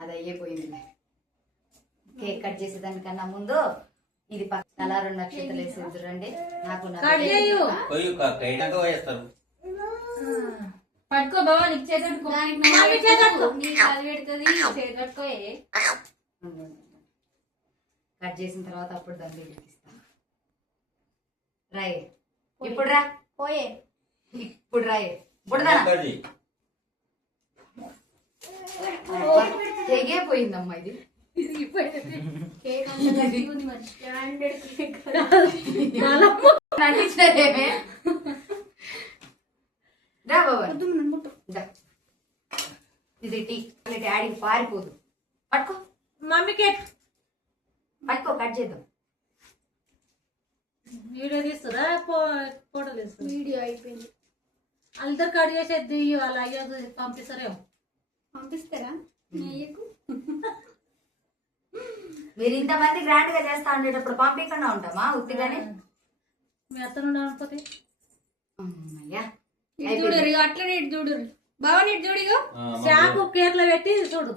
అది అయిపోయింది. Cake cut చేసేదానికన్నా ముందు ఇది పక్కన 2 నక్షత్రాలు వేసి చూడండి. నాకు పట్టుకో బాబా, నీకు చేతుకో, కట్ చేసిన తర్వాత అప్పుడు దాన్ని ఇస్తాను. రాయే ఇప్పుడు రా, పోయే ఇప్పుడు రాయే. తెగిపోయిందమ్మా ఇది. నటించినదేమే. రా బాబా, ఇది టీ డాడీకి పారిపోదు. పట్టుకో మమ్మీకి, పట్టుకో, కట్ చేద్దాం. వీడియో తీస్తారా ఫోటో తీస్తారా? వీడియో అయిపోయింది. అందరు కట్ చేసేది అలా పంపిస్తారేమో. పంపిస్తారా? మీరు ఇంతమంది గ్రాండ్ గా చేస్తా ఉండేటప్పుడు పంపించకుండా ఉంటామా ఉత్తిగానే? మీ అత్తను అనుకోతే చూడరు, అట్లనే ఇటు చూడరు. బావా ఇటు చూడిగో, షాపు కేక్ లో పెట్టి చూడు.